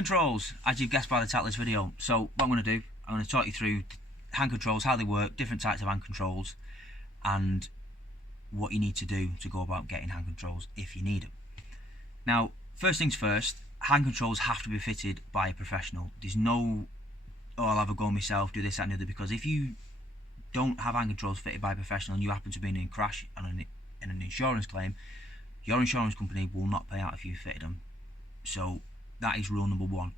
controls, as you've guessed by the title of this video. So what I'm going to do, I'm going to talk you through hand controls, how they work, different types of hand controls, and what you need to do to go about getting hand controls if you need them. Now, first things first, hand controls have to be fitted by a professional. There's no, oh, I'll have a go myself, do this, that and the other, because if you don't have hand controls fitted by a professional and you happen to be in a crash and an insurance claim, your insurance company will not pay out if you fitted them. So that is rule number one.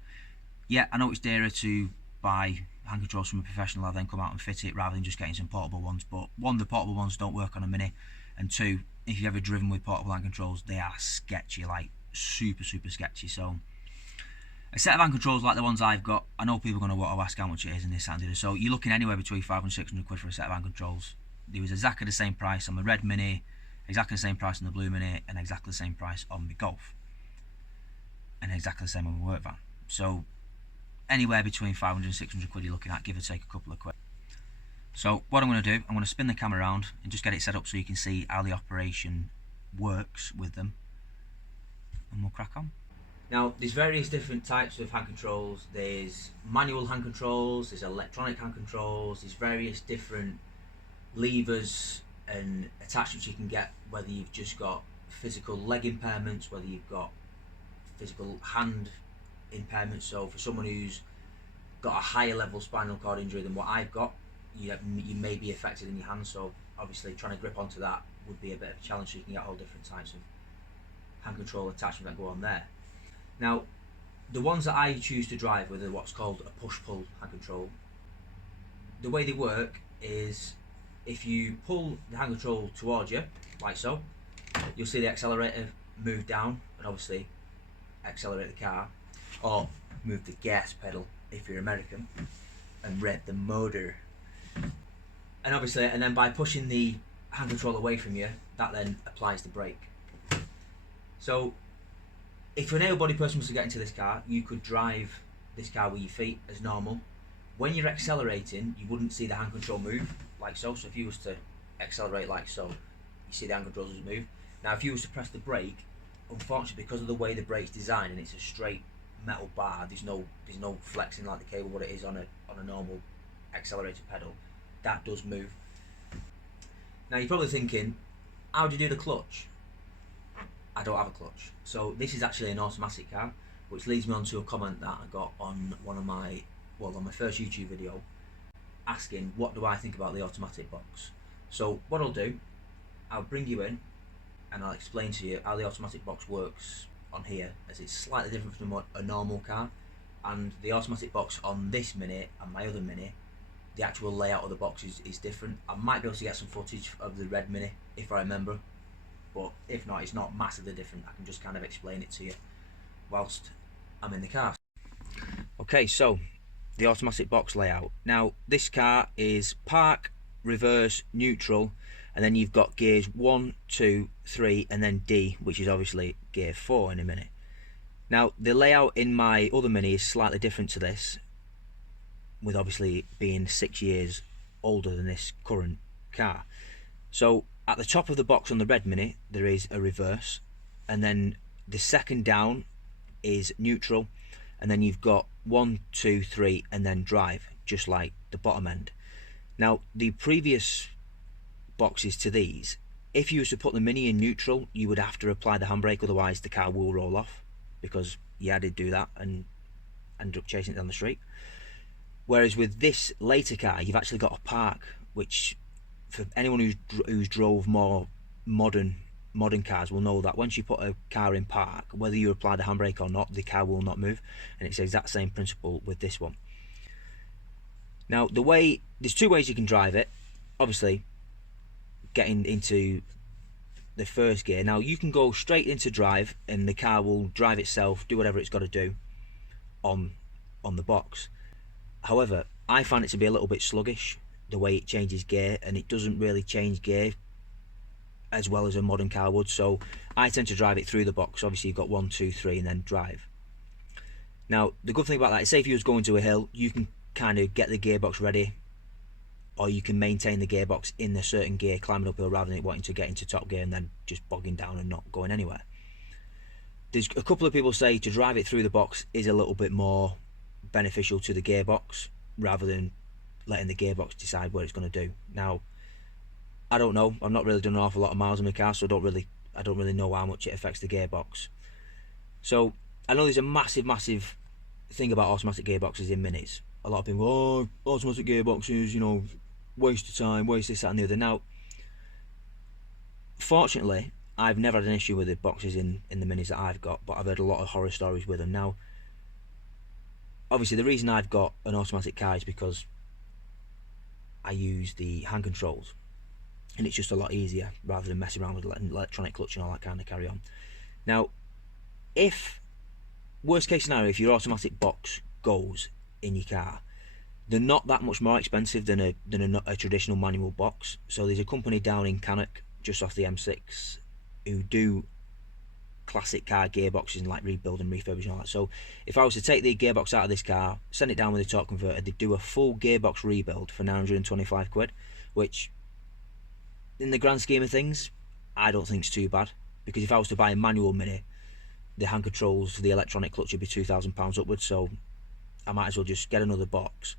Yeah, I know it's dearer to buy hand controls from a professional and then come out and fit it rather than just getting some portable ones, but one, the portable ones don't work on a Mini, and two, if you've ever driven with portable hand controls, they are sketchy, like super sketchy. So a set of hand controls like the ones I've got, I know people are going to want to ask how much it is and this and that, so you're looking anywhere between 500 and 600 quid for a set of hand controls. There was exactly the same price on the red Mini, exactly the same price on the blue Mini, and exactly the same price on the Golf, and exactly the same on the work van. So anywhere between 500 and 600 quid you're looking at, give or take a couple of quid. So what I'm going to do, I'm going to spin the camera around and just get it set up so you can see how the operation works with them, and we'll crack on. Now, there's various different types of hand controls. There's manual hand controls, there's electronic hand controls, there's various different levers and attachments you can get, whether you've just got physical leg impairments, whether you've got physical hand impairments. So for someone who's got a higher level spinal cord injury than what I've got, you may be affected in your hands, so obviously trying to grip onto that would be a bit of a challenge, so you can get all different types of hand control attachments that go on there. Now, the ones that I choose to drive with are what's called a push-pull hand control. The way they work is if you pull the hand control towards you, like so, you'll see the accelerator move down and obviously accelerate the car, or move the gas pedal if you're American, and rev the motor. And obviously, and then by pushing the hand control away from you, that then applies the brake. So if an able-bodied person was to get into this car, you could drive this car with your feet as normal. When you're accelerating, you wouldn't see the hand control move, like so. So if you was to accelerate like so, you see the hand controls move. Now if you was to press the brake, unfortunately, because of the way the brake's designed and it's a straight metal bar, there's no flexing like the cable what it is on a normal accelerator pedal. That does move. Now you're probably thinking, how do you do the clutch? I don't have a clutch. So this is actually an automatic car, which leads me on to a comment that I got on on my first YouTube video, asking what do I think about the automatic box. So what I'll do, I'll bring you in and I'll explain to you how the automatic box works on here, as it's slightly different from a normal car. And the automatic box on this Mini and my other Mini, the actual layout of the box is different. I might be able to get some footage of the red Mini if I remember, but if not, it's not massively different. I can just kind of explain it to you whilst I'm in the car. Okay, so the automatic box layout. Now this car is park, reverse, neutral, and then you've got gears 1, 2, 3 and then D, which is obviously gear 4 in a minute. Now the layout in my other Mini is slightly different to this, with obviously being 6 years older than this current car. So at the top of the box on the red Mini there is a reverse, and then the second down is neutral, and then you've got 1, 2, 3 and then drive, just like the bottom end. Now the previous boxes to these, if you was to put the Mini in neutral, you would have to apply the handbrake, otherwise the car will roll off, because yeah, I did do that and ended up chasing it down the street. Whereas with this later car, you've actually got a park, which for anyone who's drove more modern cars will know that once you put a car in park, whether you apply the handbrake or not, the car will not move, and it's the exact same principle with this one. Now there's two ways you can drive it. Obviously, getting into the first gear, now you can go straight into drive and the car will drive itself, do whatever it's got to do on the box. However, I find it to be a little bit sluggish, the way it changes gear, and it doesn't really change gear as well as a modern car would, so I tend to drive it through the box. Obviously you've got 1, 2, 3 and then drive. Now the good thing about that is, say if you was going to a hill, you can kind of get the gearbox ready, or you can maintain the gearbox in a certain gear climbing uphill, rather than wanting to get into top gear and then just bogging down and not going anywhere. There's a couple of people say to drive it through the box is a little bit more beneficial to the gearbox rather than letting the gearbox decide what it's going to do. Now, I don't know. I've not really done an awful lot of miles in my car, so I don't really know how much it affects the gearbox. So I know there's a massive thing about automatic gearboxes in Minis. A lot of people, oh, automatic gearboxes, you know, waste of time, waste this, that, and the other. Now, fortunately, I've never had an issue with the boxes in the Minis that I've got, but I've heard a lot of horror stories with them. Now, obviously, the reason I've got an automatic car is because I use the hand controls, and it's just a lot easier rather than messing around with electronic clutch and all that kind of carry on. Now, if worst case scenario, if your automatic box goes in your car, they're not that much more expensive than a traditional manual box. So there's a company down in Cannock, just off the M6, who do classic car gearboxes and like rebuild and refurbish and all that. So if I was to take the gearbox out of this car, send it down with a torque converter, they'd do a full gearbox rebuild for 925 quid, which in the grand scheme of things, I don't think it's too bad, because if I was to buy a manual Mini, the hand controls for the electronic clutch would be £2,000 upwards, so I might as well just get another box,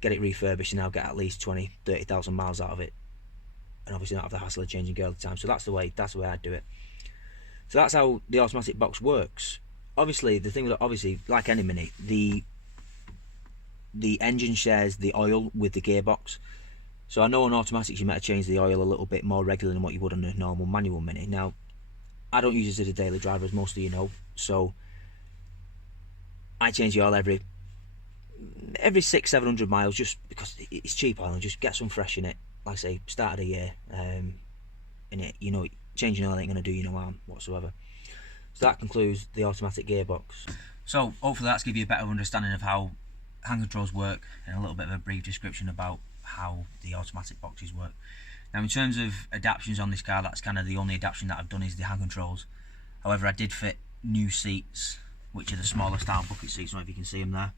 get it refurbished, and I'll get at least 20-30,000 miles out of it, and obviously not have the hassle of changing gear all the time. So that's the way I'd do it. So that's how the automatic box works. Obviously, the thing with, obviously, like any Mini, the engine shares the oil with the gearbox. So I know on automatics you might change the oil a little bit more regularly than what you would on a normal manual Mini. Now, I don't use it as a daily driver, as most of you know, so I change the oil every 600-700 miles, just because it's cheap oil, and just get some fresh in it. Like I say, start of the year, and it, you know, changing oil ain't going to do you no harm whatsoever. So that concludes the automatic gearbox. So hopefully that's give you a better understanding of how hand controls work, and a little bit of a brief description about how the automatic boxes work. Now, in terms of adaptations on this car, that's kind of the only adaptation that I've done is the hand controls. However, I did fit new seats, which are the smaller style bucket seats. I don't know if you can see them there.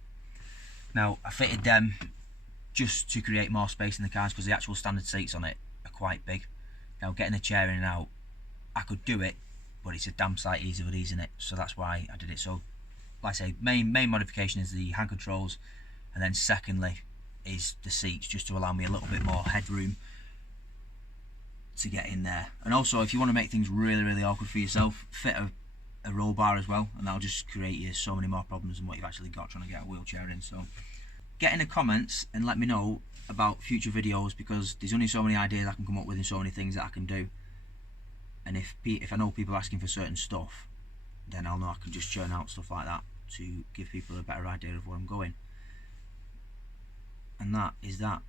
Now, I fitted them just to create more space in the cars, because the actual standard seats on it are quite big. Now, getting the chair in and out, I could do it, but it's a damn sight easier with ease in it, so that's why I did it. So, like I say, main modification is the hand controls, and then secondly is the seats, just to allow me a little bit more headroom to get in there. And also, if you want to make things really awkward for yourself, fit a roll bar as well, and that'll just create you so many more problems than what you've actually got trying to get a wheelchair in. So get in the comments and let me know about future videos, because there's only so many ideas I can come up with and so many things that I can do. And if I know people are asking for certain stuff, then I'll know I can just churn out stuff like that to give people a better idea of where I'm going. And that is that.